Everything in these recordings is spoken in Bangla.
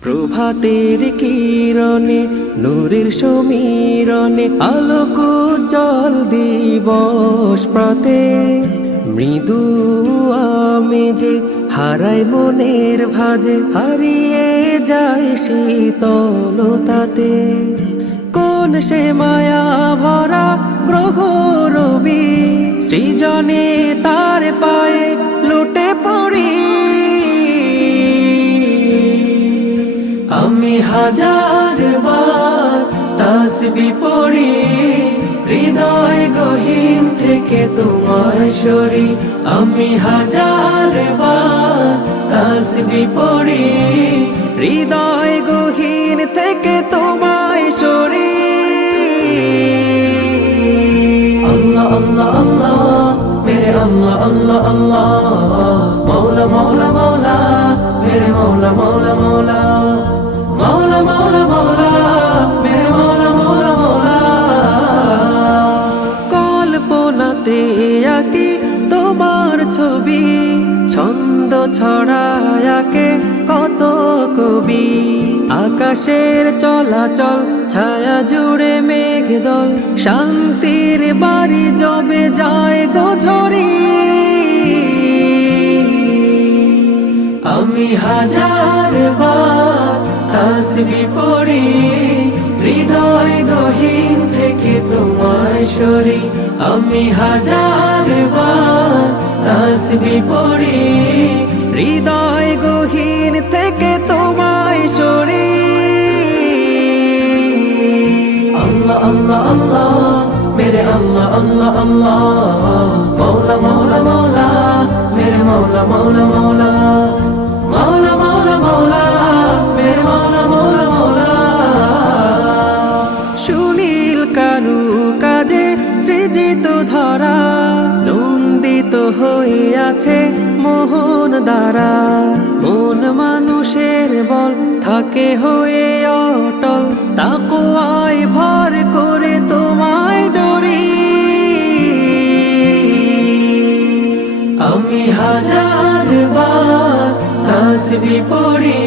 প্রভাতের কিরণে নূরের সমীরণে আলোক উজ্জ্বল দিবস প্রাতে মৃদু আমেজে হারায় মনের ভাজে হারিয়ে যায় শীতলতাতে কোন সে মায়া ভরা গ্রহ রবি সৃজনে তার পায়ে লুটে পড়ি আমি হাজার বার তাসবিহ পড়ি হৃদয় গহীন থেকে তোমার সরি আমি হাজার বার তাসবিহ পড়ি হৃদয় গহীন থেকে তোমায় সরি আল্লাহ আল্লাহ আল্লাহ মেরে আল্লাহ আল্লাহ আল্লাহ মৌলা মৌলা মৌলা মেরে মৌলা মৌলা মৌলা মৌলা মৌলা মৌলা মেরে মৌলা মৌলা মৌলা কল্পনাতে আঁকি তোমার ছবি ছন্দ ছড়ায়াকে কত কবি আকাশের চলাচল ছায়া জুড়ে মেঘদল শান্তির বাড়ি জবে যায় গোঝরি আমি হাজার বার তাসবিহ পড়ি হৃদয় গহীন থেকে তোমার সরি আমি হাজার বার তাসবিহ পড়ি হৃদয় গহীন থেকে তোমায় সরি আল্লাহ আল্লাহ আল্লাহ মেরে আল্লাহ আল্লাহ আল্লাহ মৌলা মৌলা মৌলা মেরে মৌলা মৌলা মৌলা মৌলা মৌলা মৌলা মেরে মৌলা মৌলা মৌলা সুনীল কারু কাজে সৃজিত ধরা নন্দিত হইয়াছে মোহন দ্বারা মন মানুষের বল থাকে হয়ে অটল তাকওয়ায় ভর করে তোমায় ডরি আমি হাজার বার তাসবিহ পড়ি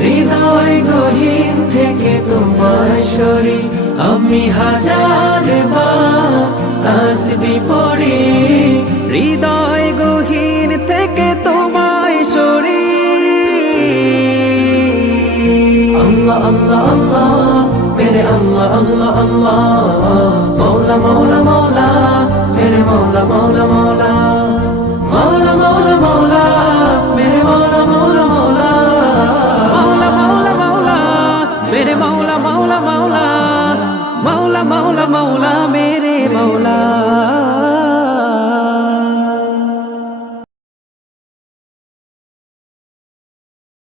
হৃদয় গহীন থেকে তোমার সরি আমি হাজার বার তাসবিহ পড়ি হৃদয় গহীন থেকে তোমায় সরি আল্লাহ আল্লাহ আল্লাহ মেরে আল্লাহ আল্লাহ আল্লাহ মৌলা মৌলা মৌলা মেরে মৌলা মৌলা মৌলা মৌলা মৌলা মৌলা মেরে মৌলা মৌলা মৌলা মৌলা মৌলা মৌলা মেরে মৌলা মৌলা মৌলা মৌলা মৌলা মৌলা মেরে মৌলা